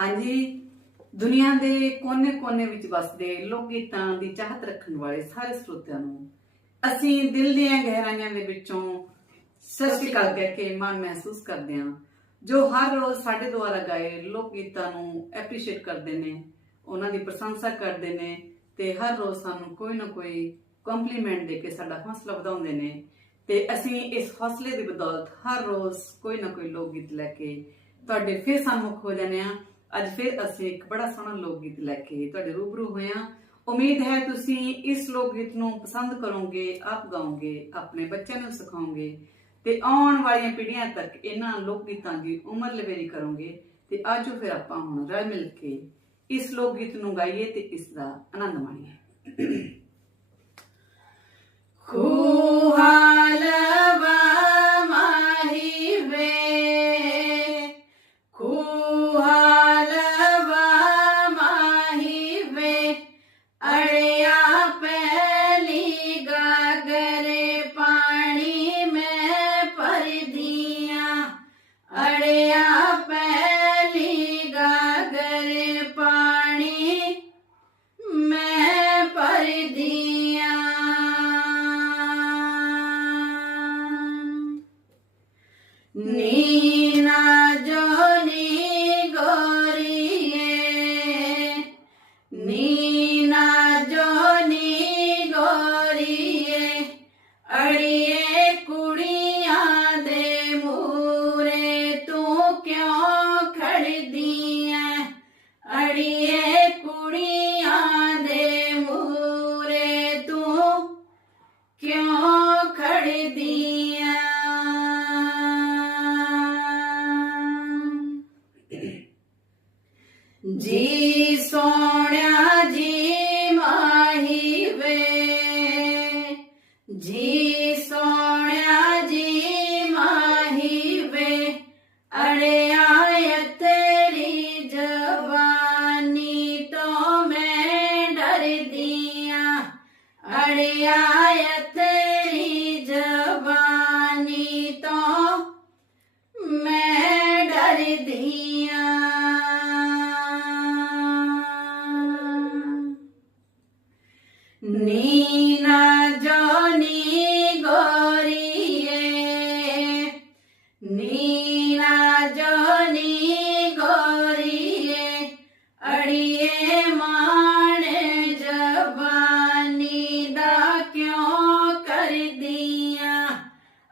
ਹਾਂਜੀ, ਦੁਨੀਆ ਦੇ ਕੋਨੇ-ਕੋਨੇ ਵਿੱਚ ਵਸਦੇ ਲੋਕ ਗੀਤਾਂ ਦੀ ਚਾਹਤ ਰੱਖਣ ਵਾਲੇ ਸਾਰੇ ਸਰੋਤਿਆਂ ਨੂੰ। ਅਸੀਂ ਦਿਲ ਦੀਆਂ ਗਹਿਰਾਈਆਂ ਦੇ ਵਿੱਚੋਂ ਸਤਿ ਸ਼੍ਰੀ ਅਕਾਲ ਕਹਿ ਕੇ ਮਾਣ ਮਹਿਸੂਸ ਕਰਦੇ ਹਾਂ। ਜੋ ਹਰ ਰੋਜ਼ ਸਾਡੇ ਦੁਆਰਾ ਗਾਏ ਲੋਕ ਗੀਤਾਂ ਨੂੰ ਐਪਰੀਸ਼ੀਏਟ ਕਰਦੇ ਨੇ, ਉਹਨਾਂ ਦੀ ਪ੍ਰਸ਼ੰਸਾ ਕਰਦੇ ਨੇ ਤੇ ਹਰ ਰੋਜ਼ ਸਾਨੂੰ ਕੋਈ ਨਾ ਕੋਈ ਕੰਪਲੀਮੈਂਟ ਦੇ ਕੇ ਸਾਡਾ ਹੌਸਲਾ ਵਧਾਉਂਦੇ ਨੇ ਤੇ ਅਸੀਂ ਇਸ ਹੌਸਲੇ ਦੀ ਬਦੌਲਤ ਹਰ ਰੋਜ਼ ਕੋਈ ਨਾ ਕੋਈ ਲੋਕ ਗੀਤ ਲੈ ਕੇ ਤੁਹਾਡੇ ਫਿਰ ਸਾਹਮਣੇ ਹੋ ਜਾਂਦੇ ਆ ਅੱਜ ਫਿਰ ਅਸੀਂ ਇੱਕ ਬੜਾ ਸੋਹਣਾ ਲੋਕ ਗੀਤ ਲੈ ਕੇ ਤੁਹਾਡੇ ਰੂਬਰੂ ਹੋਏ ਹਾਂ। ਉਮੀਦ ਹੈ ਤੁਸੀਂ ਇਸ ਲੋਕ ਗੀਤ ਨੂੰ ਪਸੰਦ ਕਰੋਗੇ, ਆਪ ਗਾਓਗੇ, ਆਪਣੇ ਬੱਚਿਆਂ ਨੂੰ ਸਿਖਾਓਗੇ ਤੇ ਆਉਣ ਵਾਲੀਆਂ ਪੀੜ੍ਹੀਆਂ ਤੱਕ ਇਹਨਾਂ ਲੋਕ ਗੀਤਾਂ ਦੀ ਉਮਰ ਲਵੇਰੀ ਕਰੋਗੇ ਤੇ ਅੱਜ ਫਿਰ ਆਪਾਂ ਹੁਣ ਰਲ ਮਿਲ ਕੇ ਇਸ ਲੋਕ ਗੀਤ ਨੂੰ ਗਾਈਏ ਤੇ ਇਸ ਦਾ ਆਨੰਦ ਮਾਣੀਏ। ਖੂਹਾਲਵਾ जी सोन्या जी माहिवे जी सोन्या जी माहिवे अरे आय तेरी जवानी तो मैं डर दिया। अड़िया नीना जो नी गोरी अड़िए माने जवानी दा क्यों कर दिया?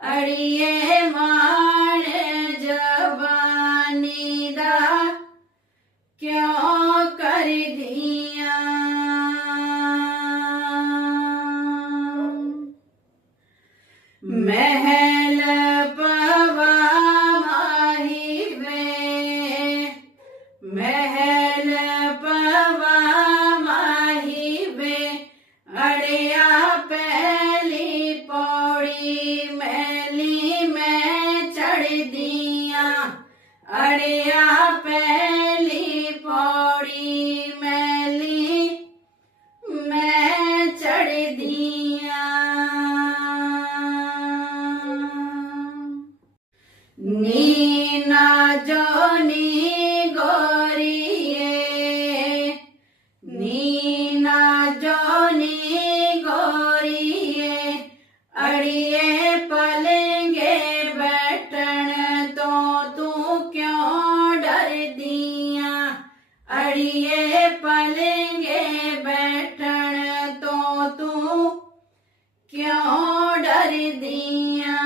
अड़िए माने जवानी क्यों गया पहली पौड़ी, मैली मैं चढ़ दिया। अड़िया पहली पौड़ी, मैली मैं चढ़ दिया। नीना जो नी घड़िए पलेंगे बैठन तो तू क्यों डर दिया?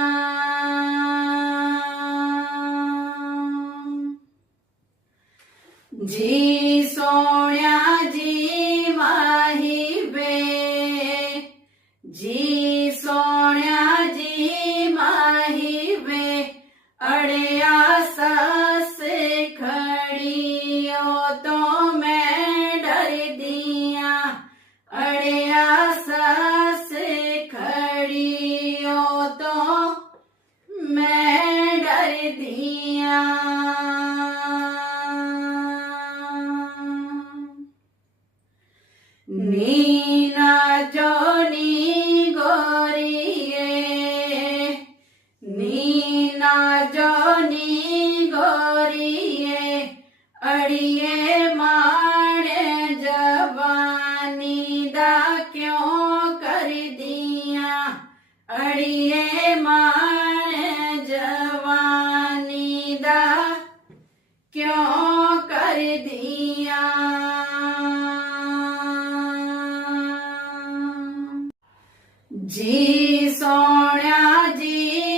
जी सोया जी माही बे जी सो जी सोण्याजी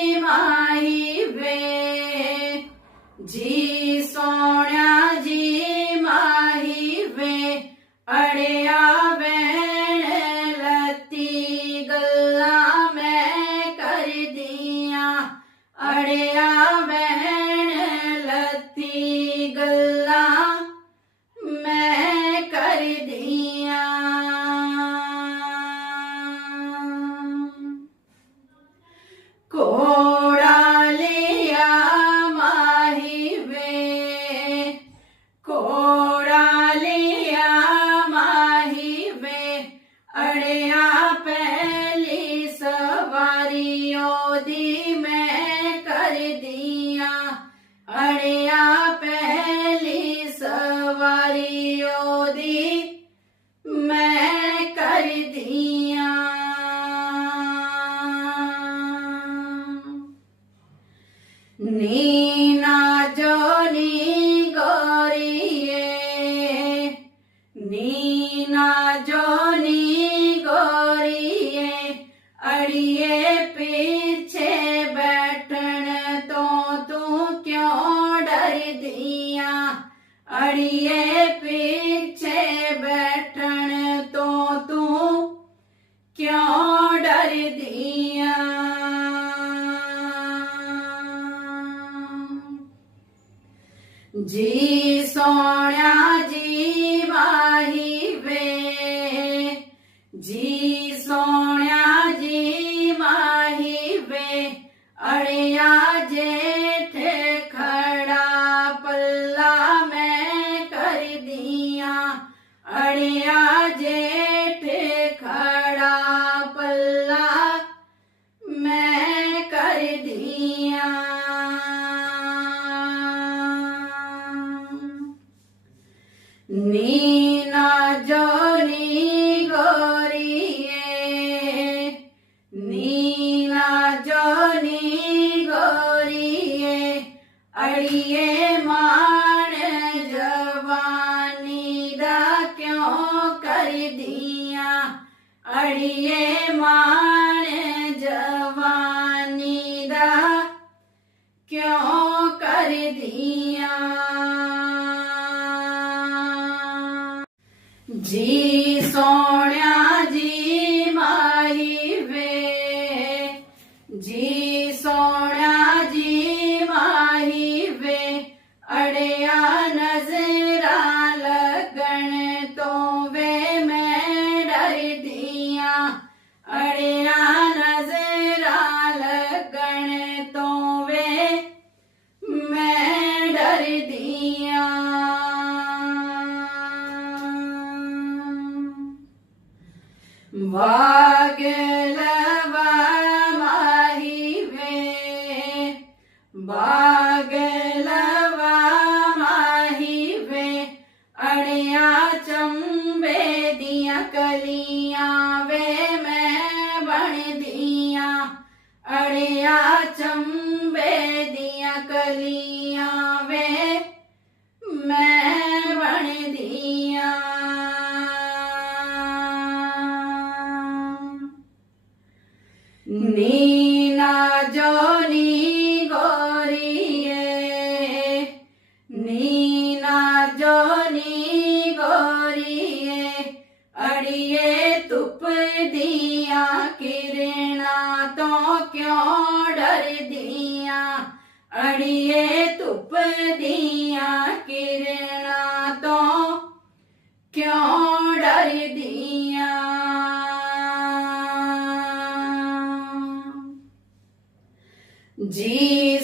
அழ ਮਾਣ ਜਵਾਨੀ ਦਾ ਕਿਉਂ ਕਰਦੀਆਂ? ਅੜੀਏ ਮਾਣ ਜਵਾਨੀ ਦਾ ਕਿਉਂ ਕਰਦੀਆਂ? ਜੀ ਸੋਹਣਿਆ नीना जोनी गोरिए नीना जोनी गोरिए अड़िए तुप दिया, किरणा तो क्यों डर दिया? अड़िए तुप दिया, किरणा de